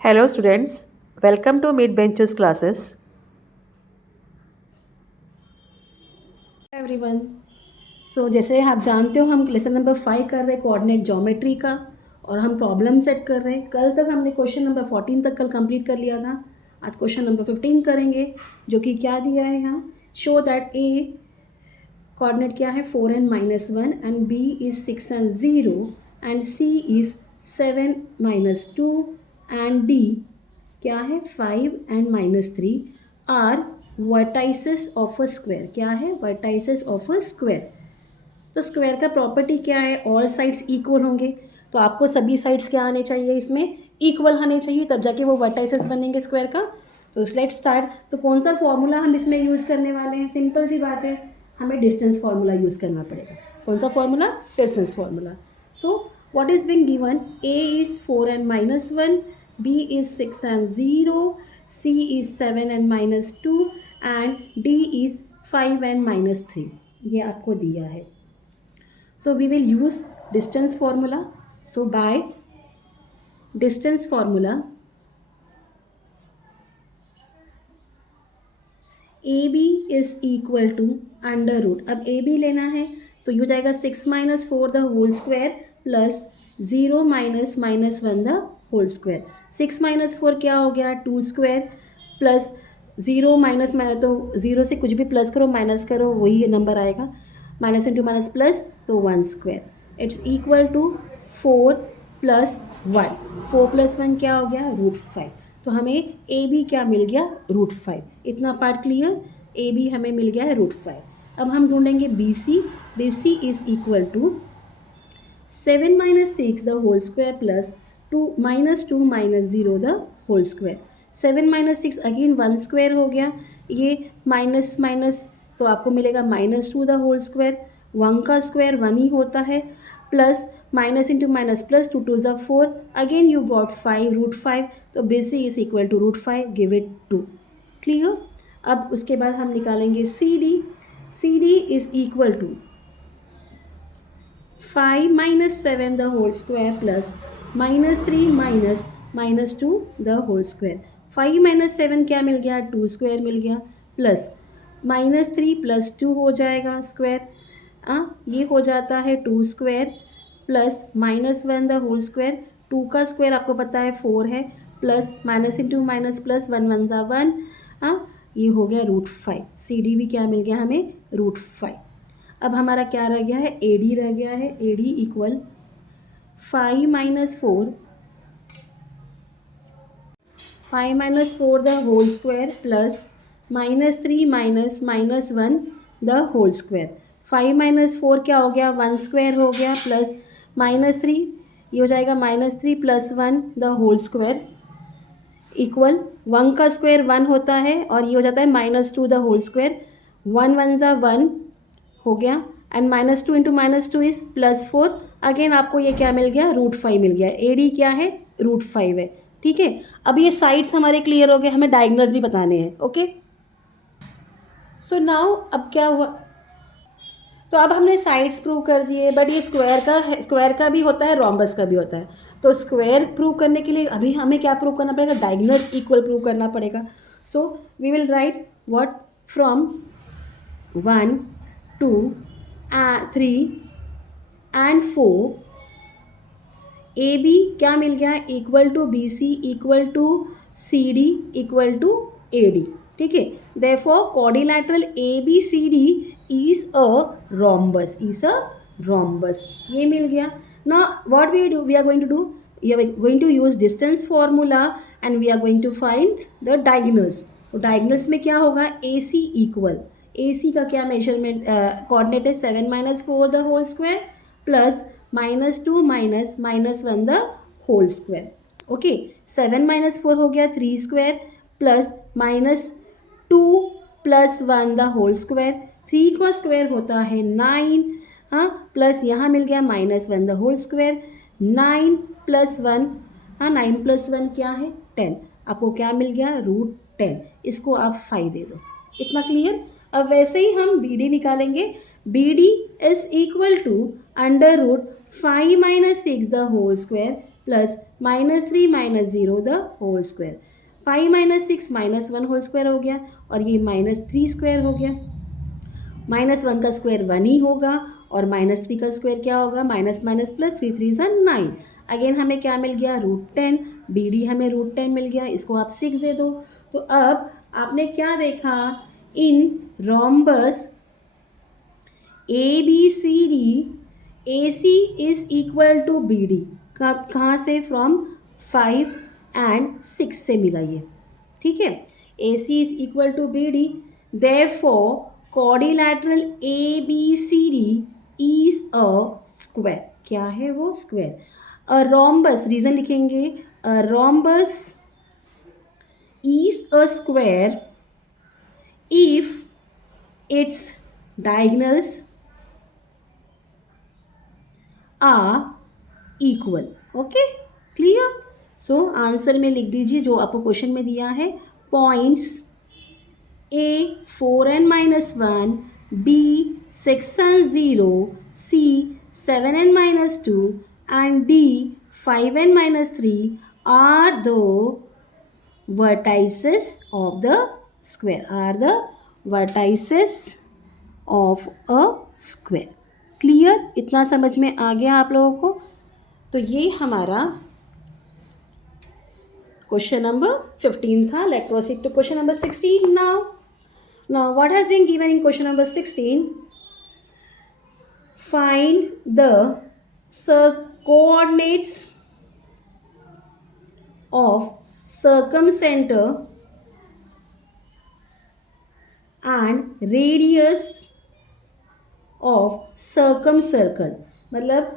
Hello students, welcome to Mid Benches classes. Everyone जैसे आप जानते हो हम लेसन नंबर 5 कर रहे हैं कोऑर्डिनेट ज्योमेट्री का और हम प्रॉब्लम सेट कर रहे हैं। कल तक हमने क्वेश्चन नंबर 14 तक कल कंप्लीट कर लिया था। आज क्वेश्चन नंबर 15 करेंगे जो कि क्या दिया है यहाँ, शो दैट ए कोऑर्डिनेट क्या है 4n-1 and B is 6 and 0 and C is 7-2 and D क्या है 5 and -3 are vertices of a square. क्या है वर्टाइसेस ऑफ अ स्क्वायर। तो स्क्वायर का प्रॉपर्टी क्या है, ऑल साइड्स इक्वल होंगे। तो आपको सभी साइड्स क्या आने चाहिए, इसमें इक्वल आने चाहिए, तब जाके वो वर्टाइसेस बनेंगे स्क्वायर का। तो लेट्स स्टार्ट। तो कौन सा फॉर्मूला हम इसमें यूज़ करने वाले हैं, सिंपल सी बात है, हमें डिस्टेंस फार्मूला यूज़ करना पड़ेगा। कौन सा formula, distance formula. So what is being given, a is 4n-1, b is 6 and 0, c is 7 and -2 and d is 5 and -3। ये आपको दिया है। So we will use distance formula. So by distance formula, AB is equal to under root. अब AB लेना है तो ये हो जाएगा 6 - 4 the whole square plus 0 - -1 the whole square. 6 - 4 क्या हो गया 2 स्क्वायर प्लस 0 माइनस में तो 0 से कुछ भी प्लस करो माइनस करो वही नंबर आएगा, माइनस इंटू माइनस प्लस तो 1 स्क्वायर। It's equal to 4 + 1। 4 + 1 क्या हो गया √5। तो हमें ए बी क्या मिल गया √5। इतना पार्ट क्लियर, ए बी हमें मिल गया है √5। अब हम ढूंढेंगे B C. B C is equal to 7 - 6 the whole square plus 2 - 0 the whole square. 7 - 6 again 1 square हो गया, ये माइनस माइनस तो आपको मिलेगा -2 द होल स्क्वायर। 1 का स्क्वायर 1 ही होता है, plus minus into minus plus 2 2 ज़ा 4, अगेन यू गॉट 5 √5। तो B C is equal to √5, give it 2। Clear. अब उसके बाद हम निकालेंगे C D. C D is equal to 5 - 7 the whole square plus -3 -2 the whole square. 5 - 7 क्या मिल गया 2 स्क्वायर मिल गया, प्लस -3 + 2 हो जाएगा स्क्वायर, ये हो जाता है 2 square plus -1 the whole square. 2 का स्क्वायर आपको पता है 4 है, plus minus into minus plus 1 1 ज़ा 1, ये हो गया √5। सी डी भी क्या मिल गया हमें √5। अब हमारा क्या रह गया है ए डी रह गया है। A D equal 5 - 4 the whole square plus -3 -1 the whole square. 5 - 4 क्या हो गया 1 स्क्वायर हो गया, प्लस -3 ये हो जाएगा -3 + 1 द होल स्क्वायर इक्वल 1 का स्क्वायर 1 होता है और ये हो जाता है -2 द होल स्क्वायर। 1 1 ज़ा 1 हो गया एंड -2 इंटू -2 इज +4। अगेन आपको ये क्या मिल गया √5 मिल गया। ए डी क्या है √5 है। ठीक है, अब ये साइड्स हमारे क्लियर हो गए, हमें डायगोनल्स भी बताने हैं। ओके, सो नाउ अब क्या हुआ, तो अब हमने साइड्स प्रूव कर दिए, बट ये स्क्वायर का भी होता है, रोम्बस का भी होता है। तो स्क्वायर प्रूव करने के लिए अभी हमें क्या प्रूव करना पड़ेगा, डायगोनल्स इक्वल प्रूव करना पड़ेगा। So we will write what from 1 2 3 and 4 A B क्या मिल गया equal to B C equal to C D equal to A D. ठीक है, therefore quadrilateral A B C D is a rhombus, ये मिल गया। Now what we do, we are going to do, we are going to use distance formula and we are going to find the diagonals. तो diagonals में क्या होगा ए सी equal, ए सी का क्या measurement coordinate है 7 - 4 the whole square plus -2 -1 the whole square. Okay, 7 - 4 हो गया 3 square plus -2 + 1 the whole square. 3 का स्क्वायर होता है 9, प्लस यहाँ मिल गया -1 द होल स्क्वायर। 9 + 1, 9 + 1 क्या है 10। आपको क्या मिल गया √10। इसको आप 5 दे दो। इतना क्लियर। अब वैसे ही हम बी डी निकालेंगे। B D is equal to under root 5 - 6 the whole square plus -3 - 0 the whole square. 5 - 6 -1 whole square हो गया और ये -3 स्क्वायर हो गया। -1 का स्क्वायर 1 ही होगा और -3 का स्क्वायर क्या होगा, माइनस माइनस प्लस, 3 3 ज़ा 9। अगेन हमें क्या मिल गया, √10। BD हमें √10 मिल गया, इसको आप 6 दे दो। तो अब आपने क्या देखा, in rhombus ABCD AC is equal to BD। कहाँ से, फ्रॉम 5 and 6 से मिला ये, ठीक है। AC is equal to BD, therefore quadrilateral ABCD is a square. क्या है वो, स्क्वायर। अ रोम्बस, रीजन लिखेंगे, a rhombus is a square if its diagonals are equal। Okay, clear. So answer में लिख दीजिए जो आपको क्वेश्चन में दिया है, points A 4n-1, B 6n-0, C 7n-2 and D 5n-3 are the vertices of the square, are the vertices of a square। Clear, इतना समझ में आ गया आप लोगों को। तो ये हमारा क्वेश्चन नंबर 15 था। Let's proceed to question number 16 now what has been given in question number 16, find the coordinates of circumcenter and radius of circumcircle, मतलब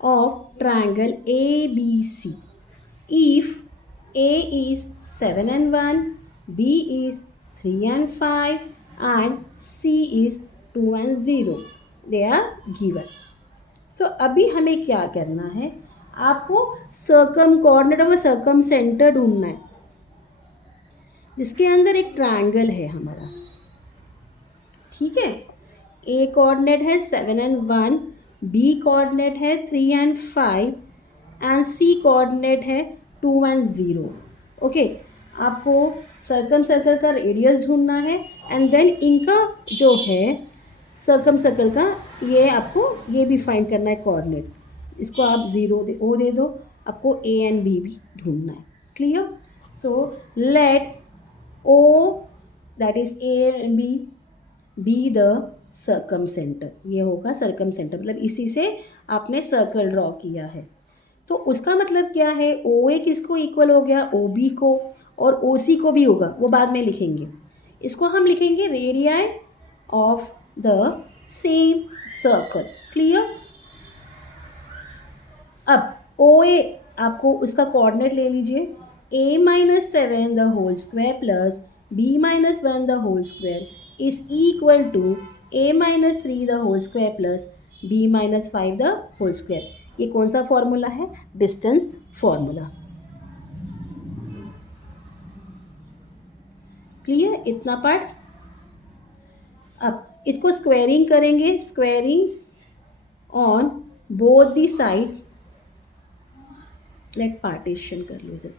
of triangle ABC if A is 7n-1, B is 3n-5 and C is 2n-0, they are given। सो अभी हमें क्या करना है, आपको circum coordinate of circum centre ढूंढना है जिसके अंदर एक ट्रायंगल है हमारा, ठीक है। A कोऑर्डिनेट है 7n-1, B कोऑर्डिनेट है 3n-5 एंड C कोऑर्डिनेट है 2n-0। ओके, आपको सर्कम सर्कल का रेडियस ढूंढना है एंड देन इनका जो है सर्कम सर्कल का ये आपको ये भी फाइंड करना है कोऑर्डिनेट, इसको आप 0 ओ दे दो, आपको A एंड B भी ढूंढना है। Clear. So let O that is A and B be the circum centre, ये होगा सर्कम सेंटर, मतलब इसी से आपने सर्कल ड्रॉ किया है। तो उसका मतलब क्या है, OA किसको इक्वल हो गया, OB को, और OC को भी होगा, वो बाद में लिखेंगे। इसको हम लिखेंगे radii of the same circle. Clear. अब OA आपको उसका कोऑर्डिनेट ले लीजिए, A-7 the whole square plus B-1 the whole square is equal to A-3 the whole square plus B-5 the whole square. ये कौन सा फॉर्मूला है, डिस्टेंस फॉर्मूला। क्लियर, इतना पार्ट। अब इसको स्क्वायरिंग करेंगे, squaring on both the side, let partition कर लो इधर,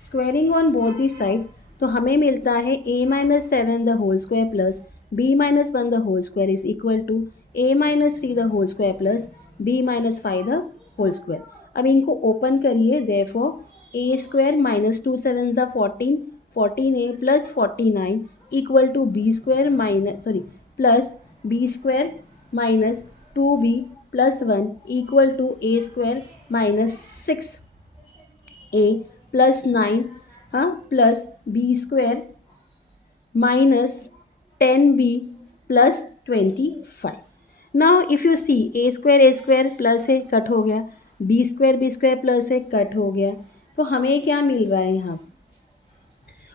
squaring on both the side, तो हमें मिलता है A-7 the whole square plus B-1 the whole square is equal to A-3 the whole square plus B-5 the whole square. अब इनको open करिए, देयरफॉर A स्क्वायर माइनस 2 7 ज़ा 14, 14A plus 49 equal to B square plus B square minus 2B plus 1 equal to A square minus 6A plus 9 plus B square minus 10B plus 25। Now if you see A square plus है, cut हो गया, B square plus है, cut हो गया, तो हमें क्या मिल रहा है यहाँ,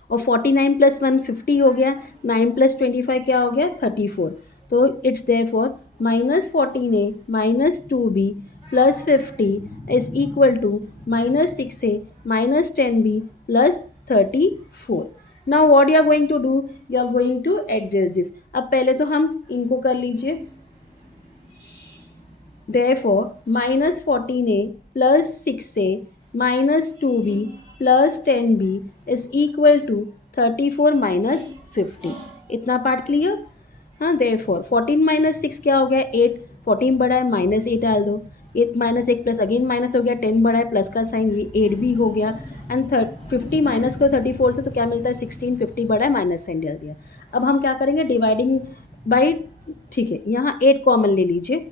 और 49 प्लस 1 50 हो गया, 9 प्लस 25 क्या हो गया, 34। तो it's therefore -14A minus 2B plus 50 is equal to -6A minus 10B plus 34। Now what you are going to do, you are going to adjust this. अब पहले तो हम इनको कर लीजिए, therefore minus 14a plus 6a minus 2b plus 10b is equal to 34 minus 50. इतना part clear? हाँ, therefore 14 minus 6 क्या हो गया 8, 14 बड़ा है माइनस 8 डाल दो, 8 माइनस 1 प्लस अगेन माइनस हो गया, 10 बड़ा है प्लस का साइन, ये 8 भी हो गया, एंड 50 माइनस करो 34 से तो क्या मिलता है 16, 50 बड़ा है माइनस साइन डाल दिया। अब हम क्या करेंगे डिवाइडिंग बाई, ठीक है, यहाँ 8 कॉमन ले लीजिए,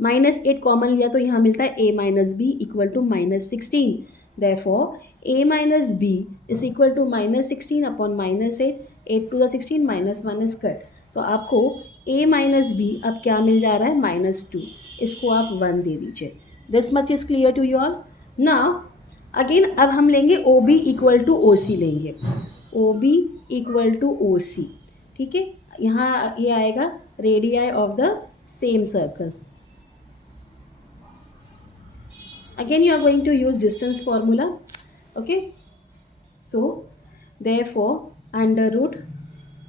-8 कॉमन लिया तो यहाँ मिलता है a minus B equal to -16, therefore a minus B is equal to -16 upon -8, 8 to the 16 minus minus cut, तो आपको a माइनस बी अब क्या मिल जा रहा है -2, इसको आप 1 दे दीजिए। This much is clear to you all. Now again अब हम लेंगे O B equal to O C लेंगे, O B equal to O C, ठीक है, यहाँ ये आएगा radii of the same circle. Again you are going to use distance formula, okay, so therefore under root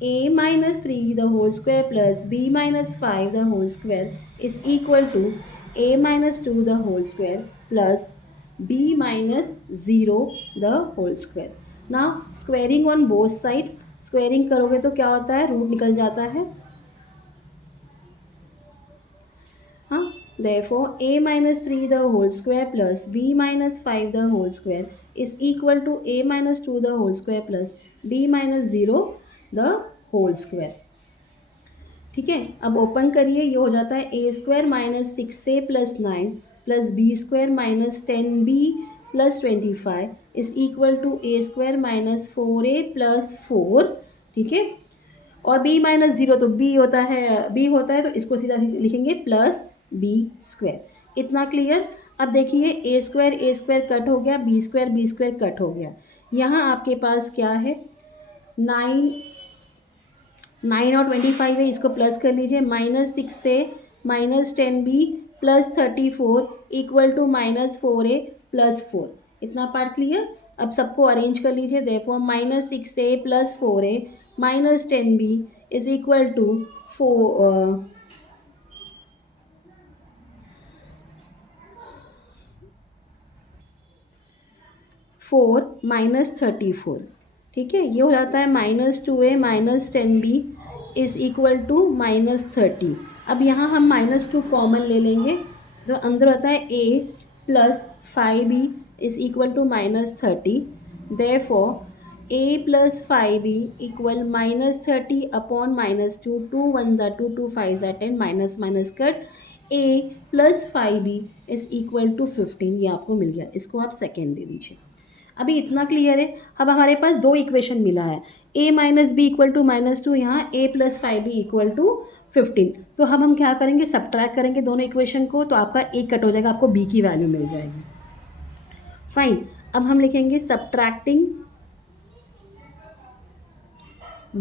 a minus 3 the whole square plus b minus 5 the whole square is equal to a minus 2 the whole square plus b minus 0 the whole square. Now squaring on both side, squaring करोगे तो क्या होता है root निकल जाता है, हाँ, therefore a minus 3 the whole square plus b minus 5 the whole square is equal to a minus 2 the whole square plus b minus 0 the whole square। ठीक है, अब ओपन करिए, ये हो जाता है a square minus 6a plus 9 plus B square minus 10b plus 25 is equal to a square minus 4a plus 4, ठीक है, और b माइनस 0 तो b होता है तो इसको सीधा लिखेंगे प्लस बी स्क्वायर। इतना क्लियर? अब देखिए ए स्क्वायर कट हो गया, बी स्क्वायर कट हो गया, यहाँ आपके पास क्या है 9 और 25 है, इसको प्लस कर लीजिए, -6 से -10b plus 34 equal to -4a plus 4। इतना पार्ट क्लियर? अब सबको अरेंज कर लीजिए, therefore -6a plus 4a minus 10b is equal to 4 minus 34, ठीक है, ये हो जाता है -2a minus 10b is equal to -30। अब यहाँ हम -2 कॉमन ले लेंगे तो अंदर होता है a plus 5b is equal to -30, therefore a plus 5b equal -30 upon -2, 2 1 ज़ा 2, 2 5 ज़ा 10, minus minus cut, a plus 5b is equal to 15, ये आपको मिल गया, इसको आप सेकेंड दे दीजिए। अभी इतना क्लियर है? अब हमारे पास दो इक्वेशन मिला है, a minus B equal to -2, यहाँ a plus 5b equal to 15, तो अब हम क्या करेंगे सब्ट्रैक्ट करेंगे दोनों इक्वेशन को, तो आपका a कट हो जाएगा, आपको b की वैल्यू मिल जाएगी। फाइन, अब हम लिखेंगे सब्ट्रैक्टिंग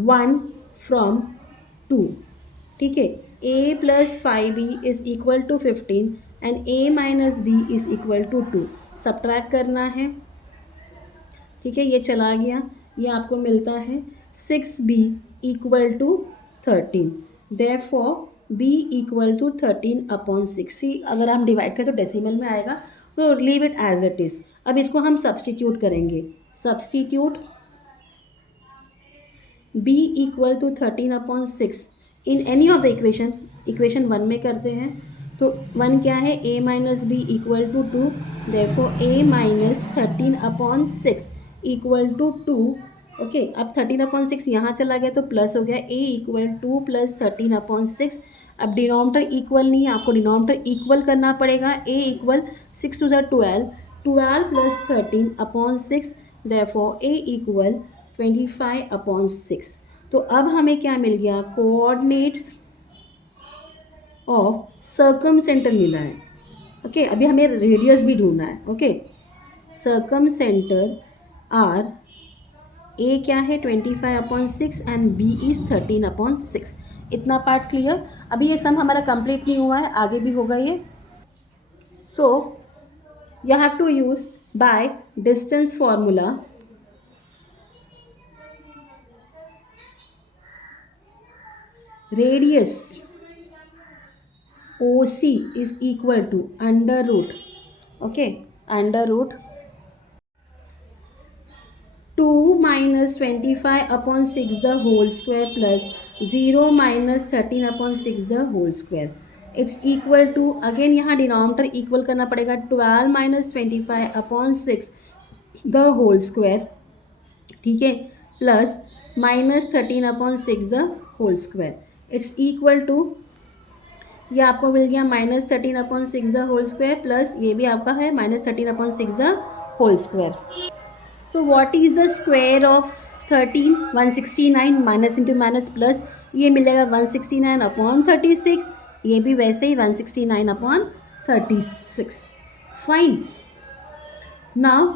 1 फ्रॉम 2, ठीक है, a plus 5b is equal to 15 and a minus B is equal to 2, subtract करना है, ठीक है, ये चला गया, ये आपको मिलता है 6b equal to 13, therefore b equal to 13 upon 6। अगर हम डिवाइड करें तो डेसिमल में आएगा, तो leave it as it is. अब इसको हम सब्सटीट्यूट करेंगे, substitute b equal to 13 upon 6 in any of the equation 1 में करते हैं, तो 1 क्या है a minus B equal to 2, therefore a minus 13 upon 6 equal to 2, okay. अब 13 अपॉन 6 यहाँ चला गया तो प्लस हो गया, a इक्वल 2 प्लस 13 अपॉन 6। अब डिनोमिनेटर इक्वल नहीं है, आपको डिनोमिनेटर इक्वल करना पड़ेगा, a इक्वल 6 टू ज़ा 12 plus 13 upon 6, therefore a equal 25 upon 6। तो अब हमें क्या मिल गया, कोऑर्डिनेट्स ऑफ सर्कम सेंटर मिला है, ओके। अभी हमें रेडियस भी ढूंढना है, okay. Circumcentre are a क्या है 25 upon 6 and b is 13 upon 6। इतना पार्ट क्लियर? अभी ये सम हमारा कंप्लीट नहीं हुआ है, आगे भी होगा ये। So you have to use by distance formula radius OC is equal to under root, okay, under root 2 minus 25 upon 6 the whole square plus 0 minus 13 upon 6 the whole square. It's equal to, again यहाँ denominator equal करना पड़ेगा 12 minus 25 upon 6 the whole square, ठीक है, plus minus 13 upon 6 the whole square. It's equal to, ये आपको मिल गया minus 13 upon 6 the whole square plus ये भी आपका है minus 13 upon 6 the whole square. So what is the square of 13? 169 minus into minus plus ये मिलेगा 169 अपॉन 36, ये भी वैसे ही 169 upon 36. Fine. Now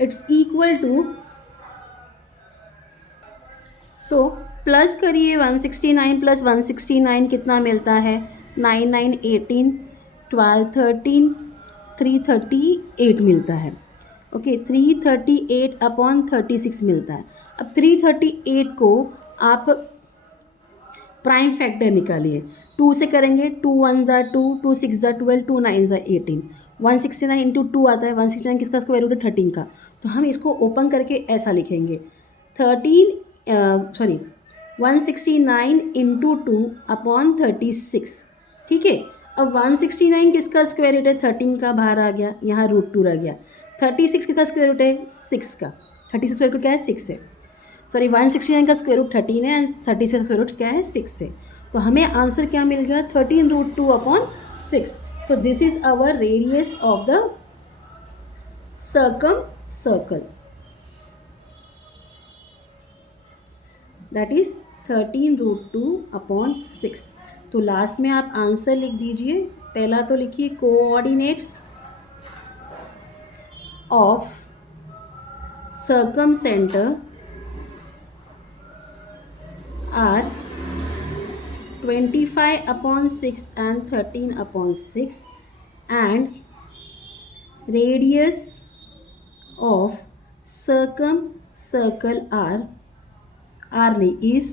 it's equal to, so plus करिए 169 प्लस 169 कितना मिलता है 9 9 18 12 13 338 मिलता है. ओके 338 अपॉन 36 मिलता है. अब 338 को आप प्राइम फैक्टर निकालिए. 2 से करेंगे 2 1 ज़ा 2 2 6 ज़ा 12 2 9 ज़ा 18. 169 इंटू 2 आता है. 169 किसका स्क्वायर रूट है 13 का. तो हम इसको ओपन करके ऐसा लिखेंगे 169 इंटू 2 अपॉन 36, ठीक है. अब 169 किसका स्क्वायर रूट है 13 का, बाहर आ गया, यहाँ रूट 2 रह गया. 36 किसका स्क्वायर रूट है 6 का. 36 स्क्वायर रूट क्या है 6 है. सॉरी 169 का स्क्वायर रूट 13 है एंड 36 का स्क्वायर रूट क्या है 6 है. तो हमें आंसर क्या मिल गया 13 root 2 upon 6. So this is our radius of the circle, that is 13 root 2 upon 6. तो लास्ट में आप आंसर लिख दीजिए. पहला तो लिखिए coordinates of circumcenter are 25 upon 6 and 13 upon 6 and radius of circle R is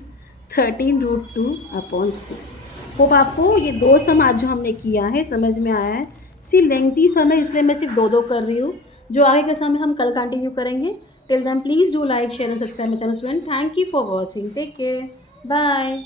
13 root 2 upon 6. Hope आपको ये दो सम आज जो हमने किया है समझ में आया है. सी लेंथी सम है इसलिए मैं सिर्फ दो कर रही हूँ. जो आगे का सम हम कल कंटिन्यू करेंगे. Till then please do like share and subscribe my channel student. Thank you for watching. Take care. Bye.